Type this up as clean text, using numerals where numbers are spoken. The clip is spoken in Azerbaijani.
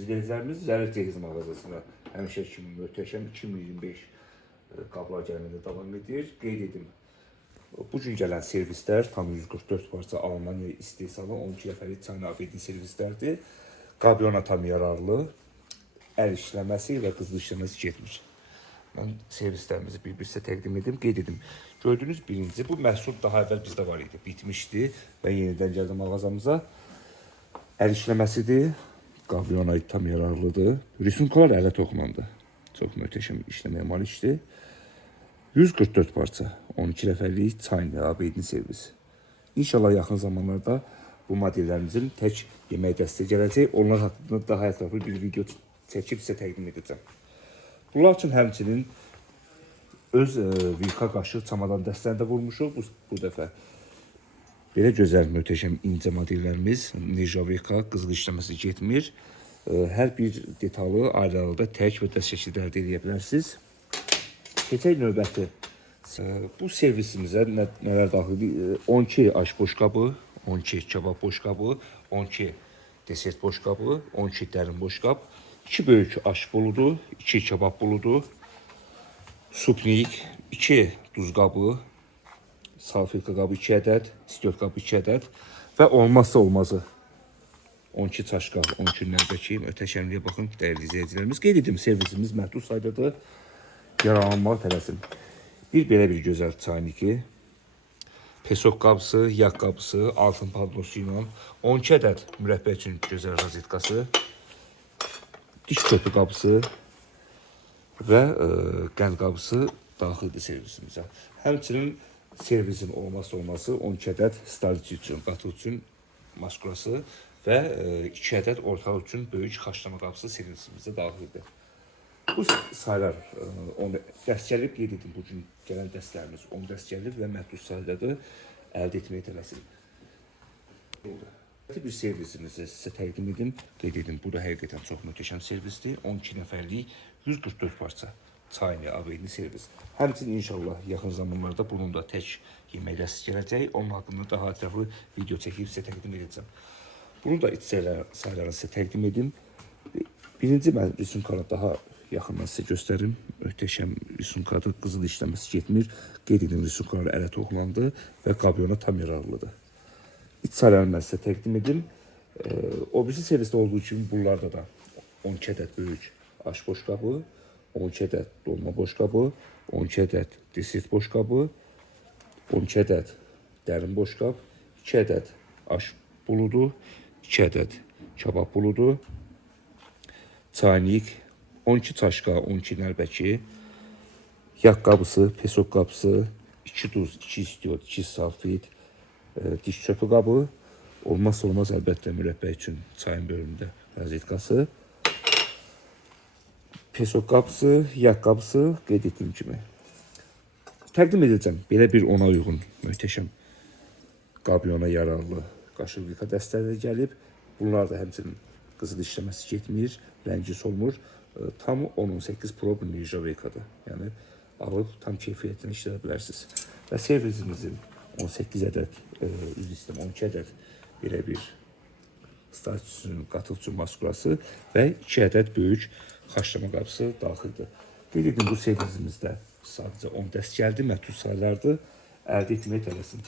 Sevgili izleyicilerimiz, Zərif Cehiz mağazasına həmişə kimi möhtəşəm 2025 qablar gəlmədə davam edir. Qeyd edim, bu gün gələn servislər tam 144 parça Almaniya istehsalı 12 nəfərlik çayına abedin servislərdir. Qabyona tam yararlı, əl işləməsi və qızıl işləməsi getmir. Mən servislərimizi bir-birsə təqdim edim. Qeyd edim, gördüyünüz birinci, bu məhsul daha əvvəl bizdə var idi, bitmişdi və yenidən gəldi mağazamıza. Əl işləməsidir, qabyona tam yararlıdır. Risunkalar ələ toxunandı. Çox möhtəşəm işləməyə malikdir. 144 parça, 12 nəfərlik çayını abedin servisi. İnşallah yaxın zamanlarda bu modellərimizin tək yemək dəstəyi gələcək. Onlar haqqında daha ətraflı bir video çəkib sizə təqdim edəcəm. Bunlar üçün həmçinin öz Vilka qaşıq çamadan dəstəyini də vurmuşuq. Bu dəfə belə gözəl, möhtəşəm incə modellərimiz Nirjaveka qızıl işləməsi getmir. Hər bir detalı ayrı-ayrıda tək və dəst şəkildə əldə edə bilərsiniz. Keçək növbəti. Bu servisimizə nələr daxildir? 12 aş boşqabı, 12 kebab boşqabı, 12 desert boşqabı, 12 dərin boşqab, 2 böyük aş buludu, 2 kebab buludu, supnik, 2 duz qabı, salfetka qabı 2 ədəd, istiot qabı 2 ədəd və olmazsa olmazı 12 çaşqa, 12 nəlbəki möhtəşəmliyə baxın, dəyərli izləyicilərimiz. Qeyd edim, servisimiz məhdud saydadır, yaralanmağa tələsin. Belə bir gözəl çayniki, pesok qabısı, yağ qabısı, altın padlosu ilə 12 ədəd mürəbbə üçün gözəl rozetkası, diş köpü qabısı və qənd qabısı daxildir servisimizə. Həmçinin servisin olmazsa olması 12 ədəd stalici üçün, qatı üçün maskurası və 2 ədəd ortaq üçün böyük xaçlama qabısı servisimizə daxildir. Bu saylar dəst gəlib, qeyd edim, bugün gələn dəstlərimiz 10 dəst gəlib və məhdud saydadır, əldə etməyə tələsin. Bir servisimizi sizə təqdim edim. Qeyd edim, bu da həqiqətən çox möhtəşəm servisdir. 12 nəfərlik 144 parça çayını abedin servis. Həmçinin inşallah yaxın zamanlarda bunun da tək yemək dəsti gələcək. Onun haqqında daha ətraflı video çəkib sizə təqdim edəcəm. Bunun da iç saylarını sizə təqdim edim. Birinci mən risunkanı daha yaxından sizə göstərim. Möhtəşəm risunkadır, qızıl işləməsi getmir. Qeyd edim, risunkalar ələ toxunandı və qabyona tam yararlıdır. İç saylarını mən sizə təqdim edim. O birisi servisdə olduğu kimi bunlarda da 12 ədəd böyük aş boşqabı, 12 ədəd dolma boşqabı, 12 ədəd desert boşqabı, 12 ədəd dərin boşqab, 2 ədəd aş buludu, 2 ədəd kebab buludu, çaynik, 12 çaşqa, 12 nəlbəki, yağ qabısı, pesok qabısı, 2 duz, 2 istiot, 2 salfet, diş çöpü qabı, olmazsa olmaz əlbəttə mürəbbə üçün çayın bölümündə rozetkası, pesok qabısı, yağ qabısı, qeyd etdiyim kimi. Təqdim edəcəm, belə bir ona uyğun, möhtəşəm qabyona yararlı qaşıq Vilka dəstələri gəlib. Bunlar da həmçinin qızıl işləməsi getmir, rəngi solmur. Tam 18 Pro Nirjavekadır. Yəni, alıb tam keyfiyyətini işlədə bilərsiniz. Və servisimizin 18 ədəd, 12 ədəd belə bir start üçün, qatıq üçün maskurası və 2 ədəd böyük xaçlama qabısı daxildir. Qeyd edim, bu servisimizdə sadəcə 10 dəst gəldi, məhdud saylardır, əldə etməyə tələsin.